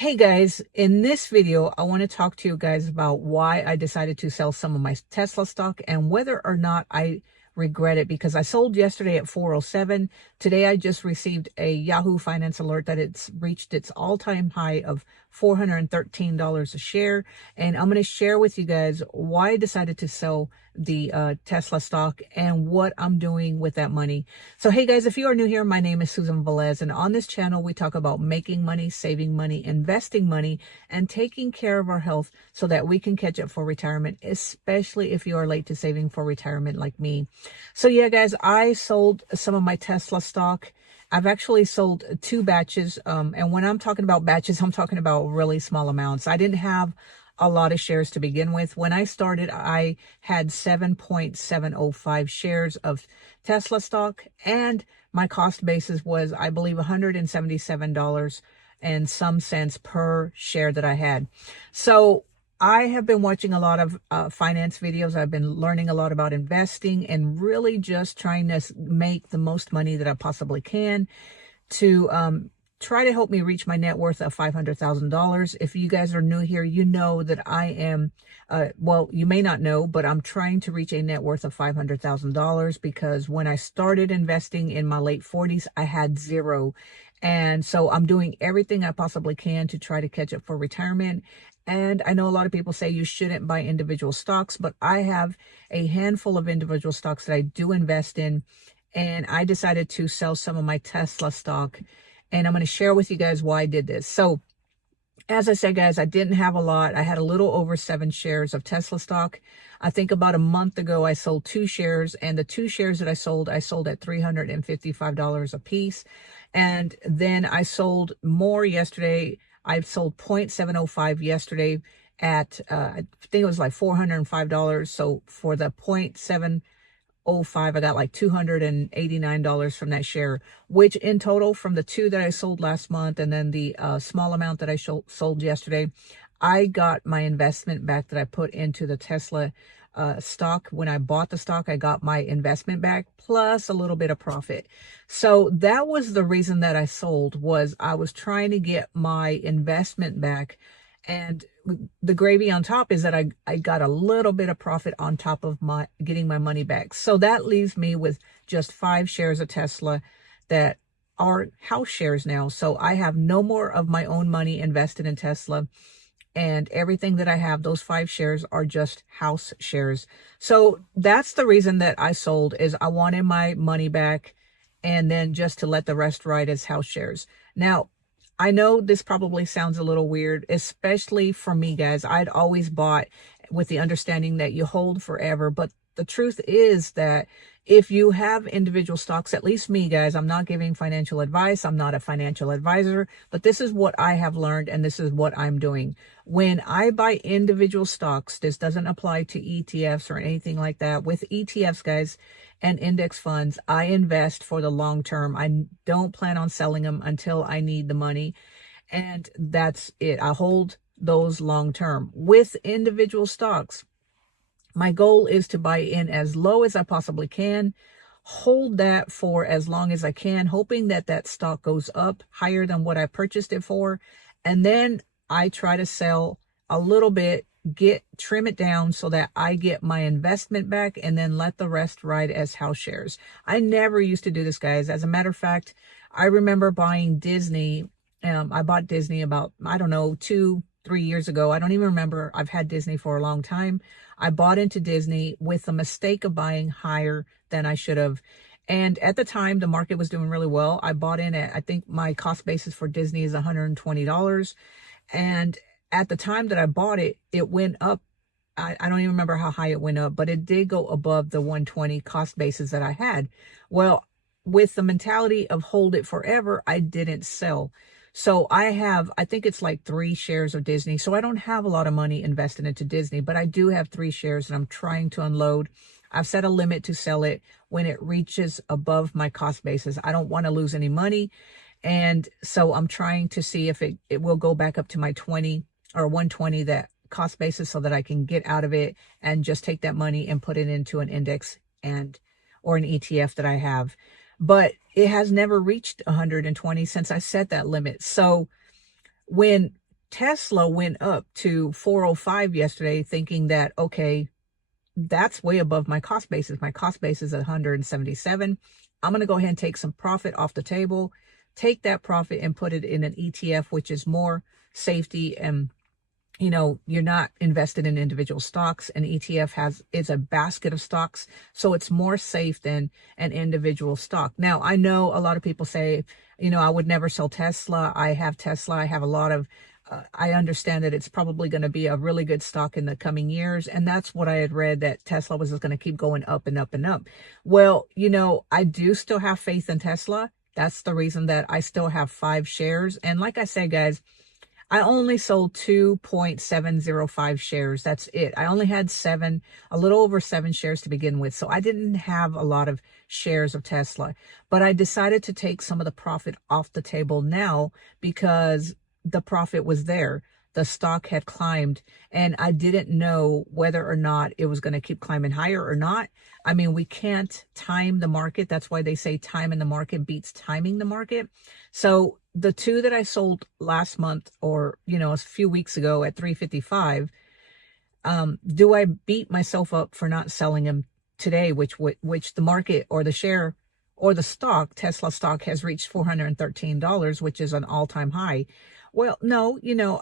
Hey guys, in this video, I want to talk to you guys about why I decided to sell some of my Tesla stock and whether or not I regret it, because I sold yesterday at 407. Today, I just received a Yahoo Finance alert that it's reached its all-time high of $413 a share. And I'm going to share with you guys why I decided to sell the Tesla stock and what I'm doing with that money. So hey guys, if you are new here, my name is Susan Velez, and on this channel we talk about making money, saving money, investing money, and taking care of our health so that we can catch up for retirement, especially if you are late to saving for retirement like me. So yeah guys, I sold some of my Tesla stock. I've actually sold two batches, and when I'm talking about batches, I'm talking about really small amounts. I didn't have a lot of shares to begin with. When I started, I had 7.705 shares of Tesla stock, and my cost basis was, I believe, $177 and some cents per share that I had. So I have been watching a lot of finance videos. I've been learning a lot about investing and really just trying to make the most money that I possibly can to try to help me reach my net worth of $500,000. If you guys are new here, you know that I am, well, you may not know, but I'm trying to reach a net worth of $500,000 because when I started investing in my late 40s, I had zero. And so I'm doing everything I possibly can to try to catch up for retirement. And I know a lot of people say you shouldn't buy individual stocks, but I have a handful of individual stocks that I do invest in. And I decided to sell some of my Tesla stock, and I'm going to share with you guys why I did this. So as I said, guys, I didn't have a lot. I had a little over 7 shares of Tesla stock. I think about a month ago, I sold 2 shares, and the 2 shares that I sold at $355 a piece. And then I sold more yesterday. I sold 0.705 yesterday at, I think it was like $405. So for the 0.705, I got like $289 from that share, which in total, from the 2 that I sold last month and then the small amount that I sold yesterday, I got my investment back that I put into the Tesla stock. When I bought the stock, I got my investment back plus a little bit of profit. So that was the reason that I sold, was I was trying to get my investment back. And the gravy on top is that I got a little bit of profit on top of my getting my money back. So that leaves me with just 5 shares of Tesla that are house shares now. So I have no more of my own money invested in Tesla. And everything that I have, those 5 shares are just house shares. So that's the reason that I sold, is I wanted my money back and then just to let the rest ride as house shares. Now, I know this probably sounds a little weird, especially for me, guys. I'd always bought with the understanding that you hold forever. But the truth is that if you have individual stocks, at least me, guys, I'm not giving financial advice. I'm not a financial advisor, but this is what I have learned and this is what I'm doing. When I buy individual stocks, this doesn't apply to ETFs or anything like that. With ETFs, guys, and index funds, I invest for the long term. I don't plan on selling them until I need the money. And that's it. I hold those long term. With individual stocks, my goal is to buy in as low as I possibly can, hold that for as long as I can, hoping that that stock goes up higher than what I purchased it for. And then I try to sell a little bit, trim it down so that I get my investment back and then let the rest ride as house shares. I never used to do this, guys. As a matter of fact, I remember buying Disney. I bought Disney about, I don't know, 2-3 years ago. I don't even remember. I've had Disney for a long time. I bought into Disney with the mistake of buying higher than I should have. And at the time, the market was doing really well. I bought in at, I think my cost basis for Disney is $120. And at the time that I bought it, it went up. I don't even remember how high it went up, but it did go above the 120 cost basis that I had. Well, with the mentality of hold it forever, I didn't sell. So I think it's like 3 shares of Disney. So I don't have a lot of money invested into Disney, but I do have 3 shares and I'm trying to unload. I've set a limit to sell it when it reaches above my cost basis. I don't want to lose any money. And so I'm trying to see if it will go back up to my 20 or 120, that cost basis, so that I can get out of it and just take that money and put it into an index or an ETF that I have. But it has never reached 120 since I set that limit. So when Tesla went up to 405 yesterday, thinking that, okay, that's way above my cost basis. My cost basis is 177. I'm going to go ahead and take some profit off the table, take that profit and put it in an ETF, which is more safety. And you're not invested in individual stocks. An ETF is a basket of stocks, so it's more safe than an individual stock. Now, I know a lot of people say, I would never sell Tesla. I have Tesla. I have a lot of, I understand that it's probably going to be a really good stock in the coming years. And that's what I had read, that Tesla was just going to keep going up and up and up. Well, I do still have faith in Tesla. That's the reason that I still have 5 shares. And like I said, guys, I only sold 2.705 shares. That's it. I only had a little over 7 shares to begin with. So I didn't have a lot of shares of Tesla, but I decided to take some of the profit off the table now because the profit was there. The stock had climbed and I didn't know whether or not it was going to keep climbing higher or not. I mean, we can't time the market. That's why they say time in the market beats timing the market. So the 2 that I sold last month, or, a few weeks ago at 355, do I beat myself up for not selling them today, which the market or the share or the stock, Tesla stock, has reached $413, which is an all-time high? Well, no,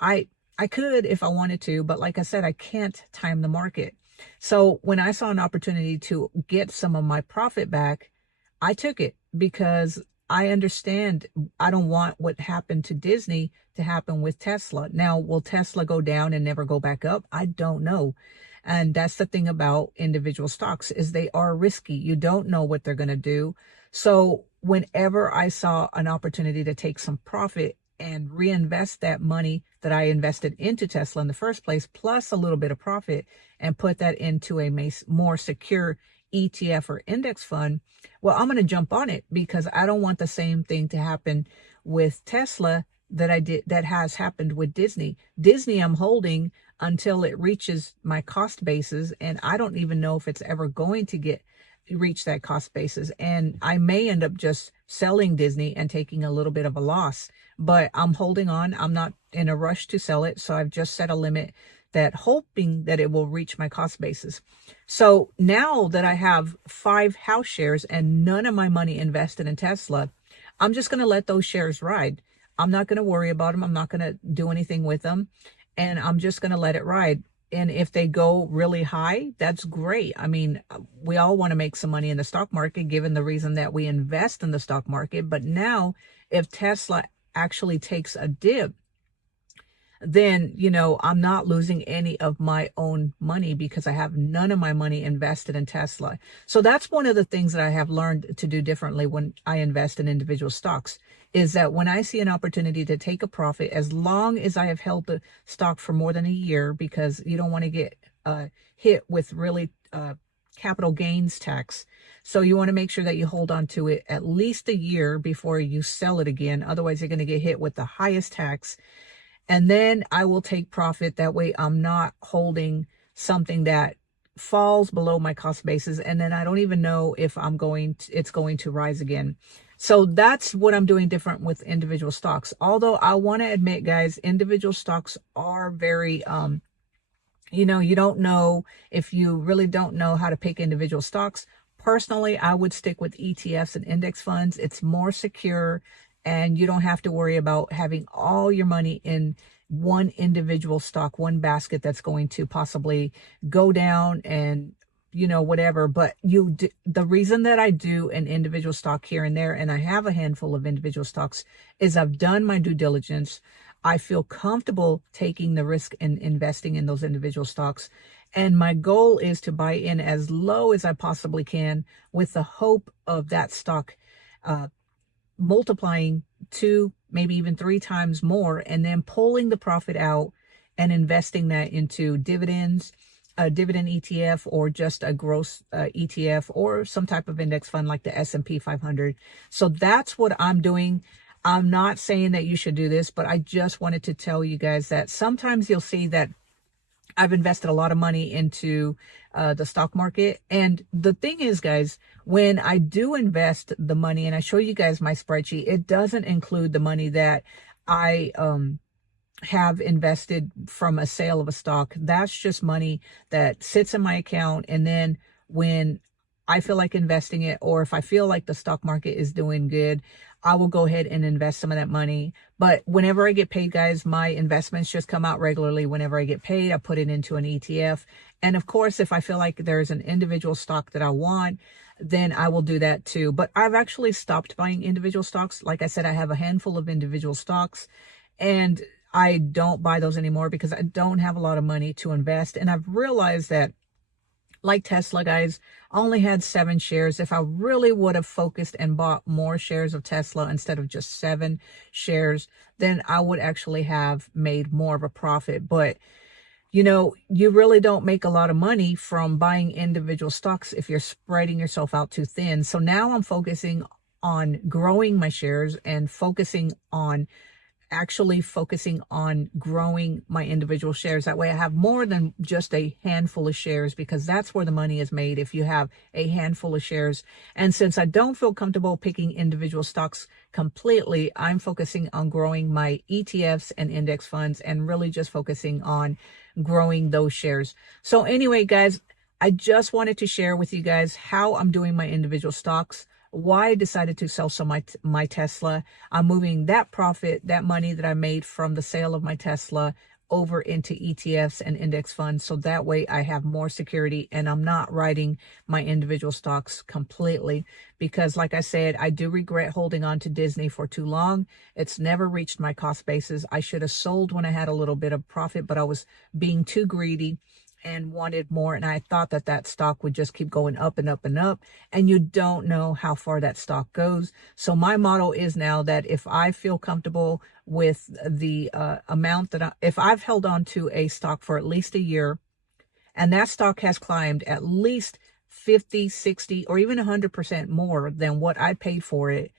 I could if I wanted to, but like I said, I can't time the market. So when I saw an opportunity to get some of my profit back, I took it because I understand I don't want what happened to Disney to happen with Tesla. Now, will Tesla go down and never go back up? I don't know. And that's the thing about individual stocks, is they are risky. You don't know what they're going to do. So whenever I saw an opportunity to take some profit and reinvest that money that I invested into Tesla in the first place, plus a little bit of profit, and put that into a more secure ETF or index fund, well, I'm going to jump on it because I don't want the same thing to happen with Tesla that has happened with Disney. Disney I'm holding until it reaches my cost basis, and I don't even know if it's ever going to reach that cost basis. And I may end up just selling Disney and taking a little bit of a loss, but I'm holding on. I'm not in a rush to sell it. So I've just set a limit, that hoping that it will reach my cost basis. So now that I have 5 house shares and none of my money invested in Tesla, I'm just going to let those shares ride. I'm not going to worry about them. I'm not going to do anything with them. And I'm just going to let it ride. And if they go really high, that's great. I mean, we all want to make some money in the stock market, given the reason that we invest in the stock market. But now, if Tesla actually takes a dip, then, I'm not losing any of my own money because I have none of my money invested in Tesla. So that's one of the things that I have learned to do differently when I invest in individual stocks, is that when I see an opportunity to take a profit, as long as I have held the stock for more than a year, because you don't want to get hit with really capital gains tax. So you want to make sure that you hold on to it at least a year before you sell it again. Otherwise, you're going to get hit with the highest tax. And then I will take profit. That way I'm not holding something that falls below my cost basis. And then I don't even know if it's going to rise again. So that's what I'm doing different with individual stocks. Although I want to admit, guys, individual stocks are very, you don't know, if you really don't know how to pick individual stocks. Personally, I would stick with ETFs and index funds. It's more secure, and you don't have to worry about having all your money in one individual stock, one basket that's going to possibly go down and, whatever. But the reason that I do an individual stock here and there, and I have a handful of individual stocks, is I've done my due diligence. I feel comfortable taking the risk and investing in those individual stocks. And my goal is to buy in as low as I possibly can, with the hope of that stock multiplying 2, maybe even 3 times more, and then pulling the profit out and investing that into dividends, a dividend ETF, or just a gross ETF, or some type of index fund like the S&P 500. So that's what I'm doing. I'm not saying that you should do this, but I just wanted to tell you guys that sometimes you'll see that I've invested a lot of money into the stock market. And the thing is, guys, when I do invest the money, and I show you guys my spreadsheet, it doesn't include the money that I have invested from a sale of a stock. That's just money that sits in my account. And then when I feel like investing it, or if I feel like the stock market is doing good, I will go ahead and invest some of that money. But whenever I get paid, guys, my investments just come out regularly. Whenever I get paid, I put it into an ETF. And of course, if I feel like there's an individual stock that I want, then I will do that too. But I've actually stopped buying individual stocks. Like I said, I have a handful of individual stocks, and I don't buy those anymore because I don't have a lot of money to invest. And I've realized that, like Tesla, guys, I only had 7 shares. If I really would have focused and bought more shares of Tesla instead of just 7 shares, then I would actually have made more of a profit. But you know, you really don't make a lot of money from buying individual stocks if you're spreading yourself out too thin. So now I'm focusing on growing my shares and focusing on growing my individual shares. That way I have more than just a handful of shares, because that's where the money is made, if you have a handful of shares. And since I don't feel comfortable picking individual stocks completely, I'm focusing on growing my ETFs and index funds, and really just focusing on growing those shares. So anyway, guys, I just wanted to share with you guys how I'm doing my individual stocks, why I decided to sell some my Tesla. I'm moving that profit, that money that I made from the sale of my Tesla, over into ETFs and index funds. So that way I have more security and I'm not writing my individual stocks completely. Because like I said, I do regret holding on to Disney for too long. It's never reached my cost basis. I should have sold when I had a little bit of profit, but I was being too greedy and wanted more. And I thought that that stock would just keep going up and up and up. And you don't know how far that stock goes. So my motto is now that if I feel comfortable with the amount that if I've held on to a stock for at least a year, and that stock has climbed at least 50, 60, or even 100% more than what I paid for it,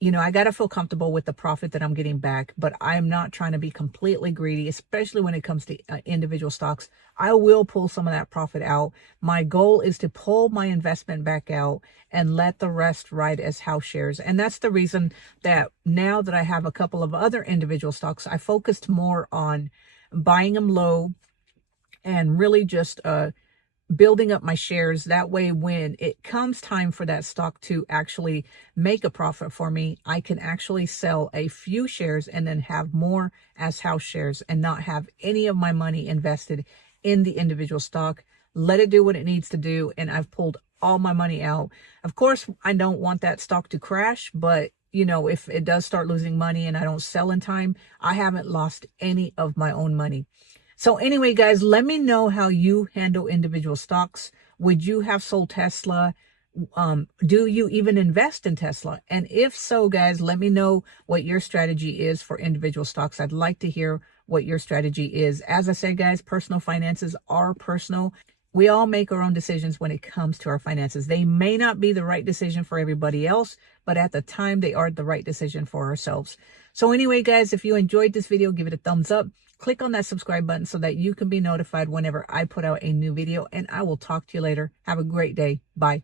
you know, I got to feel comfortable with the profit that I'm getting back, but I'm not trying to be completely greedy, especially when it comes to individual stocks. I will pull some of that profit out. My goal is to pull my investment back out and let the rest ride as house shares. And that's the reason that now that I have a couple of other individual stocks, I focused more on buying them low and really just building up my shares. That way, when it comes time for that stock to actually make a profit for me, I can actually sell a few shares and then have more as house shares and not have any of my money invested in the individual stock. Let it do what it needs to do. And I've pulled all my money out. Of course, I don't want that stock to crash, but you know, if it does start losing money and I don't sell in time, I haven't lost any of my own money. So anyway, guys, let me know how you handle individual stocks. Would you have sold Tesla? Do you even invest in Tesla? And if so, guys, let me know what your strategy is for individual stocks. I'd like to hear what your strategy is. As I said, guys, personal finances are personal. We all make our own decisions when it comes to our finances. They may not be the right decision for everybody else, but at the time they are the right decision for ourselves. So anyway, guys, if you enjoyed this video, give it a thumbs up. Click on that subscribe button so that you can be notified whenever I put out a new video, and I will talk to you later. Have a great day. Bye.